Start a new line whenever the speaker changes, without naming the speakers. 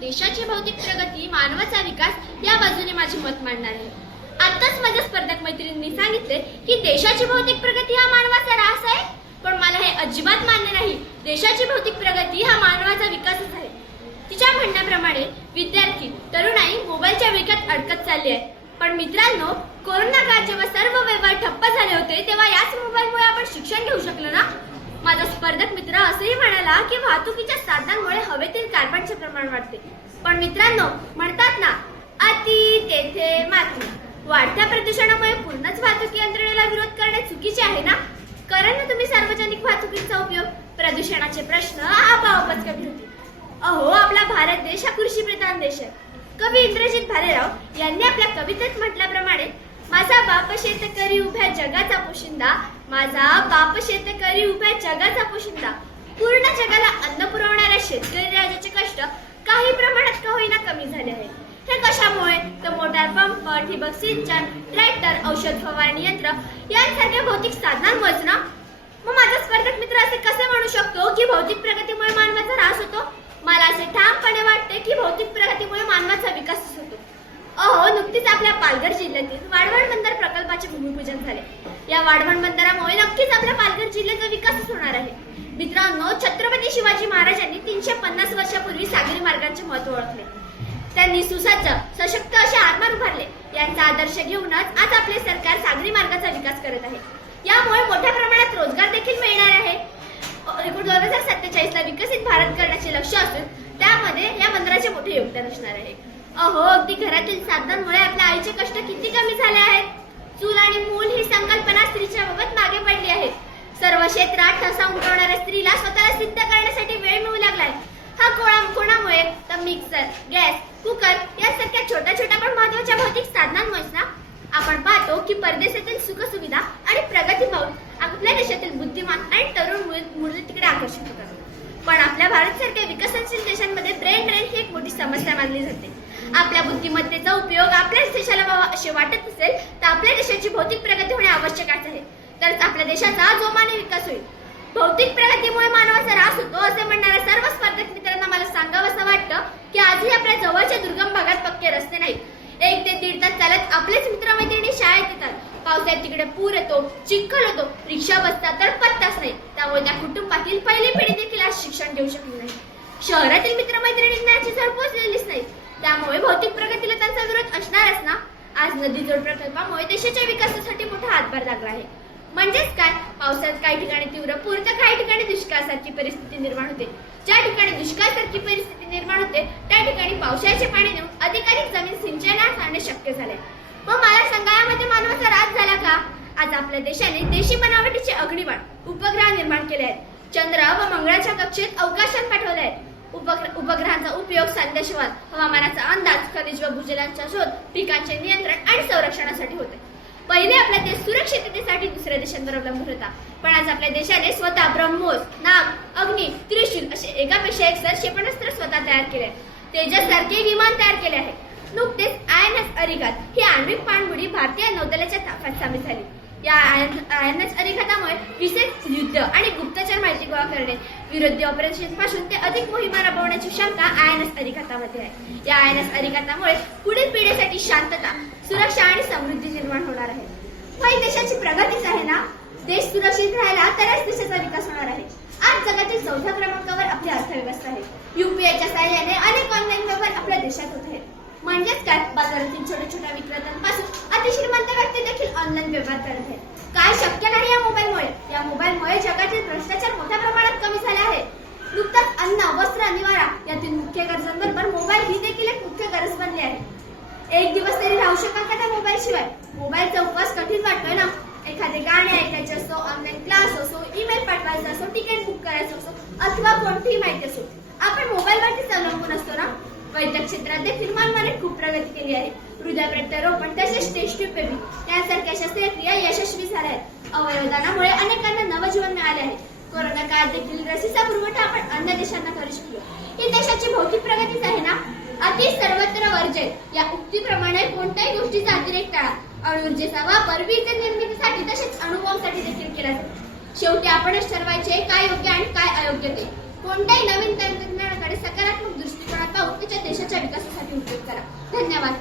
देशाची भौतिक प्रगती मानवाचा विकास या बाजूने माझे मत मांडणार आहे. आताच माझ्या स्पर्धक मैत्रिणींनी सांगितले की देशाची भौतिक प्रगती हा मानवाचा रास आहे. पण मला हे अजिबात मान्य नाही. देशाची भौतिक प्रगती हा मानवाचा विकासच आहे. तिच्या म्हणण्याप्रमाणे विद्यार्थी तरुणाई मोबाईलच्या विकत अडकत चालली आहे. पण मित्रांनो कोरोना काळात जेव्हा सर्व व्यवहार ठप्प झाले होते तेव्हा याच मोबाईलमुळे आपण शिक्षण घेऊ शकलो ना? माझा स्पर्धक मित्र असंही म्हणाला की वाहतुकीच्या साधनांमुळे हवेतील कार्बनचे प्रमाण वाढते. पण मित्रांनो म्हणतात ना अति तेथे माती. वाढत्या प्रदूषणामुळे पूर्णच वाहतूक यंत्रणेला विरोध करणे चुकीचे आहे ना? कारण ना तुम्ही सार्वजनिक वाहतुकीचा उपयोग प्रदूषणाचे प्रश्न आपाआपच कमी होते अहो आपला भारत देश हा कृषीप्रधान देश आहे. कवी इंद्रजित भालेराव यांनी आपल्या कवितेत म्हटल्याप्रमाणे माझा बाप शेतकरी उभ्या जगाचा पोशिंदा माझा बाप शेतकरी उभ्या जगाचा पोशिंदा. पूर्ण जगाला अन्न पुरवणाऱ्या शेतकरी राजाचे कष्ट काही प्रमाणात का होईना कमी झाले आहेत. हे कशामुळे? तर मोटार पंप ठिबक सिंचन ट्रॅक्टर औषध फवारणी यंत्र यांसारख्या भौतिक साधनांमुळेच ना? मग माझा स्पर्धक मित्र असे कसे म्हणू शकतो की भौतिक प्रगतीमुळे मानवाचा ऱ्हास होतो? मला असे ठामपणे वाटते की भौतिक प्रगतीमुळे मानवाचा विकास होतो. अहो नुकतीच आपल्या पालघर जिल्ह्यातील वाढवण बंदर प्रकल्पाचे भूमिपूजन झाले. या वाढवण बंदरामुळे नक्कीच आपल्या पालघर जिल्ह्याचा विकासच होणार आहे. मित्रांनो छत्रपती शिवाजी महाराजांनी तीनशे पन्नास वर्षापूर्वी सागरी मार्गांचे महत्त्व ओळखले. त्यांनी सुसज्ज सशक्त असे आरमार उभारले. यांचा आदर्श घेऊनच आज आपले सरकार सागरी मार्गाचा विकास करत आहे. यामुळे मोठ्या प्रमाणात रोजगार देखील मिळणार आहे. एकूण दोन हजार सत्तेचाळीस ला विकसित भारत करण्याचे लक्ष असून त्यामध्ये या बंदराचे मोठे योगदान असणार आहे. अहो अगदी घरातील साधनांमुळे आपल्या आईचे कष्ट किती कमी झाले आहेत. चूल आणि मूल ही संकल्पना स्त्रीच्या बाबत मागे पडली आहे. सर्व क्षेत्रात ठसा उमटवणाऱ्या स्त्रीला स्वतःला सिद्ध करण्यासाठी वेळ मिळू लागलाय. हा कोणा कोणामुळे? तर मिक्सर गॅस कुकर यासारख्या छोट्या छोट्या पण महत्त्वाच्या भौतिक साधनांमुळेच ना? आपण पाहतो की परदेशातील सुखसुविधा आणि प्रगती पाहून आपल्या देशातील बुद्धिमान आणि तरुण मुल- मुले तिकडे आकर्षित होतात. पण आपल्या भारतसारख्या विकसनशील देशांमध्ये ब्रेन ड्रेन ही एक मोठी समस्या मानली जाते. आपल्या बुद्धिमत्तेचा उपयोग आपल्याच देशाला व्हावा असे वाटत असेल तर आपल्या देशाची भौतिक प्रगती होणे आवश्यक आहे. तरच आपल्या देशाचा जोमाने विकास होईल. भौतिक प्रगतीमुळे मानवाचा ऱ्हास होतो असे म्हणणाऱ्या सर्व स्पर्धक मित्रांना मला सांगावं वाटतं की आजही आपल्या जवळच्या दुर्गम भागात पक्के रस्ते नाहीत. एक ते दीड तास चालत आपलेच मित्रमैत्रिणी शाळेत येतात. पावसाळ्यात तिकडे पूर येतो चिखल होतो रिक्षा बसतात तर पत्ताच नाही. त्यामुळे त्या कुटुंबातील पहिली पिढी देखील आज शिक्षण घेऊ शकली नाही. शहरातील मित्रमैत्रिणींना याची झळ पोचलेलीच नाही त्यामुळे भौतिक प्रगतीला त्यांचा विरोध असणारच ना? आज नदी जोड प्रकल्पामुळे देशाच्या विकासासाठी मोठा हातभार लागला आहे. म्हणजेच काय? पावसात काही ठिकाणी तीव्र पूर तर काही ठिकाणी दुष्काळासारखी परिस्थिती निर्माण होते. ज्या ठिकाणी दुष्काळासारखी परिस्थिती निर्माण होते त्या ठिकाणी पावसाचे पाणी नेऊन अधिकाधिक जमीन सिंचनास आणणे शक्य झाले. मग मला सांगा यामध्ये मानवाचा राज झाला का? आज आपल्या देशाने देशी बनावटीचे अग्निबाण उपग्रह निर्माण केले आहेत. चंद्र व मंगळाच्या कक्षेत अवकाशात पाठवले आहेत. उपग्र उपग्रहांचा उपयोग संदेशवाद हवामानाचा अंदाज खनिज व भूजलांचा शोध पिकांचे नियंत्रण आणि संरक्षणासाठी होते. पहिले आपला देश सुरक्षिततेसाठी दुसऱ्या देशांवर अवलंबून होता. पण आज आपल्या देशाने स्वतः ब्रह्मोस नाग अग्नी त्रिशूल असे एकापेक्षा एक सर क्षेपणास्त्र स्वतः तयार केले. आहेत तेजस सारखे विमान तयार केले आहे. नुकतेच आय एन एस अरिघात ही आण्विक पाणबुडी भारतीय नौदलाच्या ताफ्यात सामील झाली. या आय एन एस अरिघातामुळे विशेष युद्ध आणि गुप्तचर माहिती गोळा करणे विरोधी ऑपरेशनपासून ते अधिक मोहिमा राबवण्याची क्षमता आय एन एस अरिघातामध्ये आहे. या आय एन एस अरिघातामुळे पुढील पिढीसाठी शांतता सुरक्षा आणि समृद्धी निर्माण होणार आहे. काही देशाची प्रगतीच आहे ना? देश सुरक्षित राहिला तरच देशाचा विकास होणार आहे. आज जगातील चौथ्या क्रमांकावर आपली अर्थव्यवस्था आहे. युपीआयच्या सहाय्याने अनेक ऑनलाईन व्यवहार आपल्या देशात होत आहेत. म्हणजेच काय बाजारातील छोट्या छोट्या विक्रेत्यांपासून अतिश्रीमंत व्यक्ती देखील ऑनलाईन व्यवहार करत आहेत. काय शक्य नाही या मोबाईलमुळे या मोबाईलमुळे जगातील भ्रष्टाचार मोठ्या प्रमाणात कमी झाले आहे. नुकताच अन्न वस्त्र निवारा यातील मुख्य गरजांबरोबर मोबाईल ही देखील एक मुख्य गरज बनली आहे. एक दिवस तरी राहू शकाल का त्या मोबाईल शिवाय? मोबाईलचा उपवास कठीण वाटतोय ना? एखादे गाणे ऐकायचे असो ऑनलाईन क्लास असो ईमेल पाठवायचा असो तिकीट बुक करायचं असो अथवा कोणतीही माहिती असो. आपण मोबाईलवरतीच अवलंबून असतो ना? वैद्यक क्षेत्रात देखील मानवाने खूप प्रगती केली आहे. हृदय प्रत्यारोपण तसेच टेस्ट ट्यूब बेबी यासारख्या शस्त्रक्रिया यशस्वी झाल्या आहेत. अवयवदानामुळे अनेकांना नवजीवन मिळाले आहे. कोरोना काळात देखील लसीचा पुरवठा आपण अन्य देशांना करू शकलो. ही देशाची भौतिक प्रगतीच आहे ना? अति सर्वत्र वर्जे या उक्तीप्रमाणे कोणत्याही गोष्टीचा अतिरेक टाळा. अणुऊर्जेचा वापर वीज निर्मितीसाठी तसेच अणुबॉम्बसाठी देखील केला जातो. शेवटी आपणच ठरवायचे काय योग्य आणि काय अयोग्य ते. कोणत्याही नवीन प्रकारे सकारात्मक दृष्टिकोनात पाहून तिच्या देशाच्या विकासासाठी उपयोग करा. धन्यवाद.